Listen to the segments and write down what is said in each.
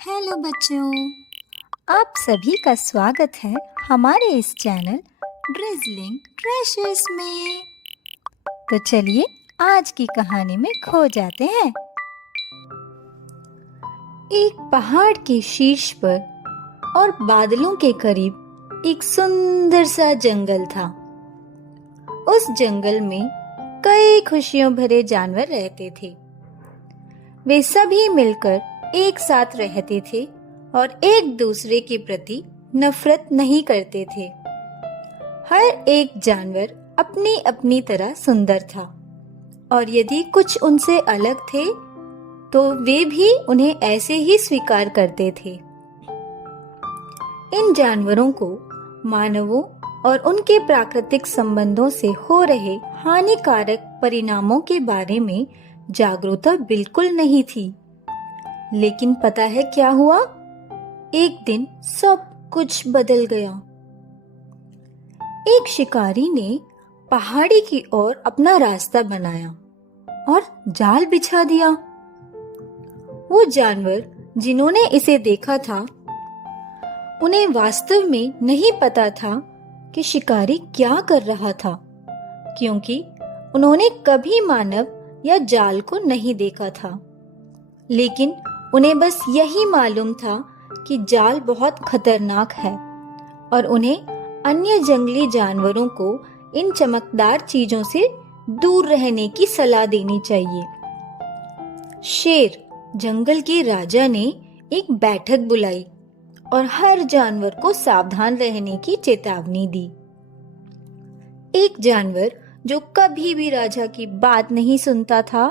Hello बच्चों, आप सभी का स्वागत है हमारे इस चैनल ड्रिज़लिंग ट्रेशर्स में। तो चलिए आज की कहानी में खो जाते हैं। एक पहाड़ के शीर्ष पर और बादलों के करीब एक सुंदर सा जंगल था। उस जंगल में कई खुशियों भरे जानवर रहते थे। वे सभी मिलकर एक साथ रहते थे और एक दूसरे के प्रति नफरत नहीं करते थे। हर एक जानवर अपनी अपनी तरह सुंदर था और यदि कुछ उनसे अलग थे तो वे भी उन्हें ऐसे ही स्वीकार करते थे। इन जानवरों को मानवों और उनके प्राकृतिक संबंधों से हो रहे हानिकारक परिणामों के बारे में जागरूकता बिल्कुल नहीं थी। लेकिन पता है क्या हुआ? एक दिन सब कुछ बदल गया। एक शिकारी ने पहाड़ी की ओर अपना रास्ता बनाया और जाल बिछा दिया। वो जानवर जिन्होंने इसे देखा था, उन्हें वास्तव में नहीं पता था कि शिकारी क्या कर रहा था, क्योंकि उन्होंने कभी मानव या जाल को नहीं देखा था। लेकिन उन्हें बस यही मालूम था कि जाल बहुत खतरनाक है और उन्हें अन्य जंगली जानवरों को इन चमकदार चीजों से दूर रहने की सलाह देनी चाहिए। शेर, जंगल के राजा, ने एक बैठक बुलाई और हर जानवर को सावधान रहने की चेतावनी दी। एक जानवर जो कभी भी राजा की बात नहीं सुनता था,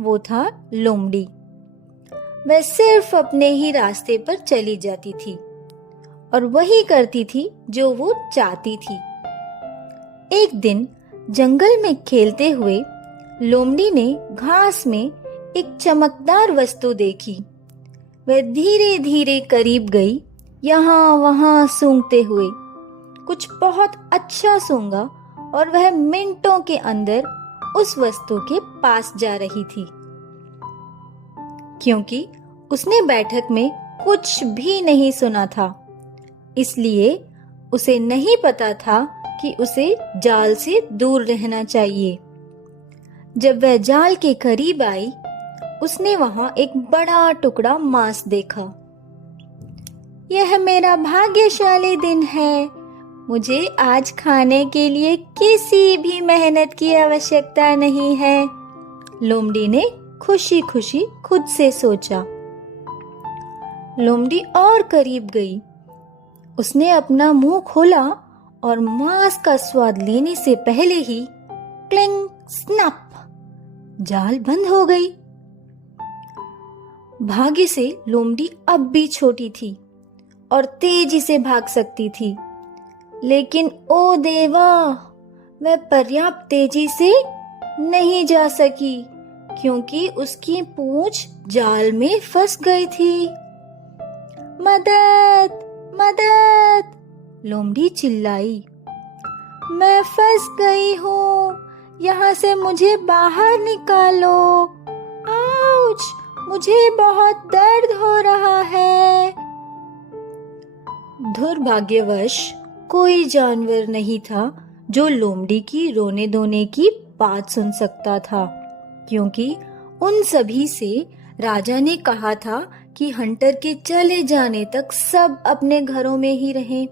वो था लोमड़ी। वह सिर्फ अपने ही रास्ते पर चली जाती थी और वही करती थी जो वो चाहती थी। एक दिन जंगल में खेलते हुए लोमड़ी ने घास में एक चमकदार वस्तु देखी। वह धीरे धीरे करीब गई, यहाँ वहाँ सूंघते हुए। कुछ बहुत अच्छा सूंघा और वह मिनटों के अंदर उस वस्तु के पास जा रही थी। क्योंकि उसने बैठक में कुछ भी नहीं सुना था, इसलिए उसे नहीं पता था कि उसे जाल से दूर रहना चाहिए। जब वह जाल के करीब आई, उसने वहां एक बड़ा टुकड़ा मांस देखा। यह मेरा भाग्यशाली दिन है। मुझे आज खाने के लिए किसी भी मेहनत की आवश्यकता नहीं है, लोमड़ी ने खुशी खुशी खुद से सोचा। लोमड़ी और करीब गई। उसने अपना मुंह खोला और मांस का स्वाद लेने से पहले ही क्लिंग स्नप, जाल बंद हो गई। भाग्य से लोमड़ी अब भी छोटी थी और तेजी से भाग सकती थी, लेकिन ओ देवा, वह पर्याप्त तेजी से नहीं जा सकी क्योंकि उसकी पूंछ जाल में फंस गई थी। मदद, मदद, लोमड़ी चिल्लाई। मैं फंस गई हूँ, यहाँ से मुझे बाहर निकालो। आउच, मुझे बहुत दर्द हो रहा है। दुर्भाग्यवश कोई जानवर नहीं था जो लोमड़ी की रोने धोने की बात सुन सकता था, क्योंकि उन सभी से राजा ने कहा था कि हंटर के चले जाने तक सब अपने घरों में ही रहें।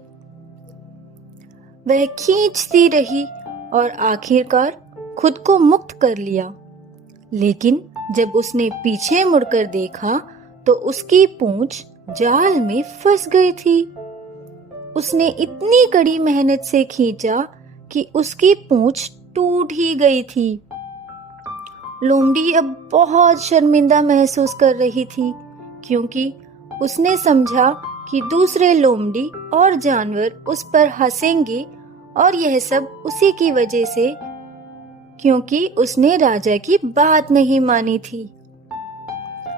वह खींचती रही और आखिरकार खुद को मुक्त कर लिया। लेकिन जब उसने पीछे मुड़कर देखा तो उसकी पूंछ जाल में फंस गई थी। उसने इतनी कड़ी मेहनत से खींचा कि उसकी पूंछ टूट ही गई थी। लोमड़ी अब बहुत शर्मिंदा महसूस कर रही थी, क्योंकि उसने समझा कि दूसरे लोमड़ी और जानवर उस पर हंसेंगे और यह सब उसी की वजह से, क्योंकि उसने राजा की बात नहीं मानी थी।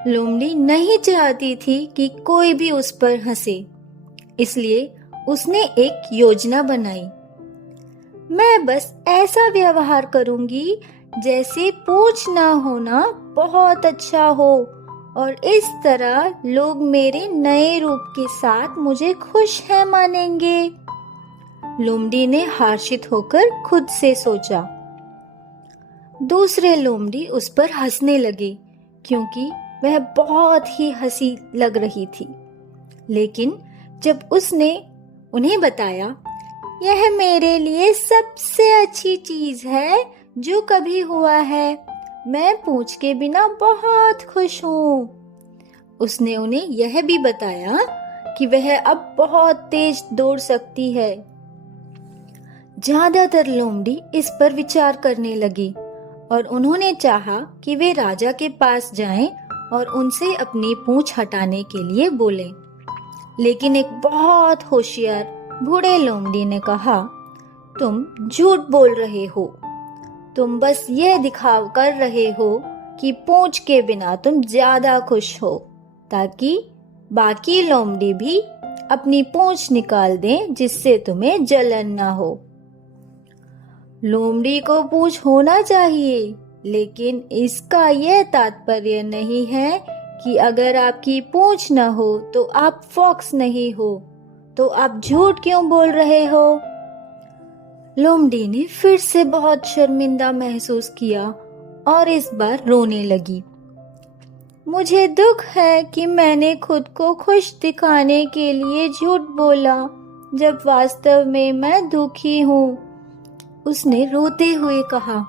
लोमड़ी नहीं चाहती थी कि कोई भी उस पर हंसे, इसलिए उसने एक योजना बनाई। मैं बस ऐसा व्यवहार करूंगी जैसे पूछ ना होना बहुत अच्छा हो और इस तरह लोग मेरे नए रूप के साथ मुझे खुश है मानेंगे। लोमड़ी ने हर्षित होकर खुद से सोचा। दूसरे लोमड़ी उस पर हंसने लगे क्योंकि वह बहुत ही हंसी लग रही थी। लेकिन जब उसने उन्हें बताया, यह मेरे लिए सबसे अच्छी चीज है जो कभी हुआ है, मैं पूछ के बिना बहुत खुश हूँ। उसने उन्हें यह भी बताया कि वह अब बहुत तेज दौड़ सकती है। ज्यादातर लोमड़ी इस पर विचार करने लगी और उन्होंने चाहा कि वे राजा के पास जाएं और उनसे अपनी पूंछ हटाने के लिए बोलें। लेकिन एक बहुत होशियार बूढ़े लोमड़ी ने कहा, तुम झूठ बोल रहे हो, तुम बस यह दिखाव कर रहे हो कि पूंछ के बिना तुम ज्यादा खुश हो, ताकि बाकी लोमड़ी भी अपनी पूंछ निकाल दें जिससे तुम्हें जलन ना हो। लोमड़ी को पूंछ होना चाहिए, लेकिन इसका यह तात्पर्य नहीं है कि अगर आपकी पूंछ न हो तो आप फॉक्स नहीं हो। तो आप झूठ क्यों बोल रहे हो? लोमड़ी ने फिर से बहुत शर्मिंदा महसूस किया और इस बार रोने लगी। मुझे दुख है कि मैंने खुद को खुश दिखाने के लिए झूठ बोला, जब वास्तव में मैं दुखी हूँ, उसने रोते हुए कहा।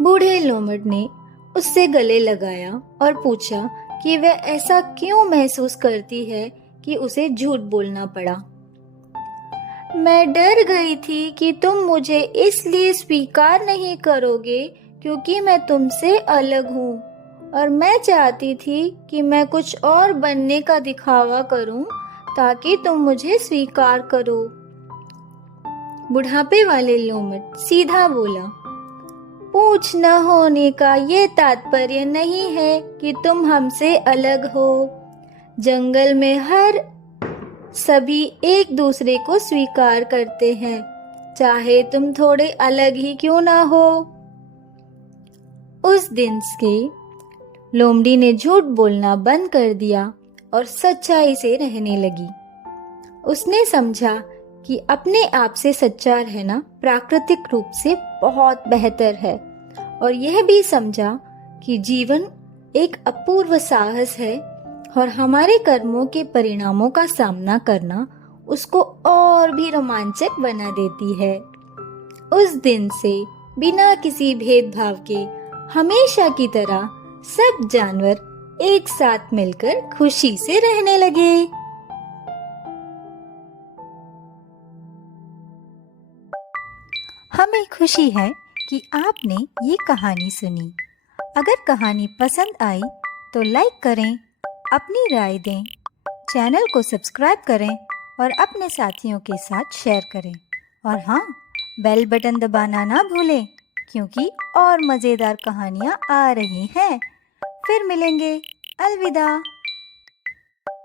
बूढ़े लोमड़ ने उससे गले लगाया और पूछा कि वह ऐसा क्यों महसूस करती है कि उसे झूठ बोलना पड़ा। मैं डर गई थी कि तुम मुझे इसलिए स्वीकार नहीं करोगे क्योंकि मैं तुमसे अलग हूँ, और मैं चाहती थी कि मैं कुछ और बनने का दिखावा करूँ ताकि तुम मुझे स्वीकार करो। बुढ़ापे वाले लोमड़ सीधा बोला, पूंछ न होने का ये तात्पर्य नहीं है कि तुम हमसे अलग हो। जंगल में हर सभी एक दूसरे को स्वीकार करते हैं, चाहे तुम थोड़े अलग ही क्यों ना हो। उस दिन से लोमड़ी ने झूठ बोलना बंद कर दिया और सच्चाई से रहने लगी। उसने समझा कि अपने आप से सच्चा रहना प्राकृतिक रूप से बहुत बेहतर है, और यह भी समझा कि जीवन एक अपूर्व साहस है और हमारे कर्मों के परिणामों का सामना करना उसको और भी रोमांचक बना देती है। उस दिन से बिना किसी भेदभाव के हमेशा की तरह सब जानवर एक साथ मिलकर खुशी से रहने लगे। हमें खुशी है कि आपने ये कहानी सुनी। अगर कहानी पसंद आई तो लाइक करें, अपनी राय दें, चैनल को सब्सक्राइब करें और अपने साथियों के साथ शेयर करें। और हाँ, बेल बटन दबाना ना भूलें, क्योंकि और मज़ेदार कहानियाँ आ रही हैं। फिर मिलेंगे। अलविदा।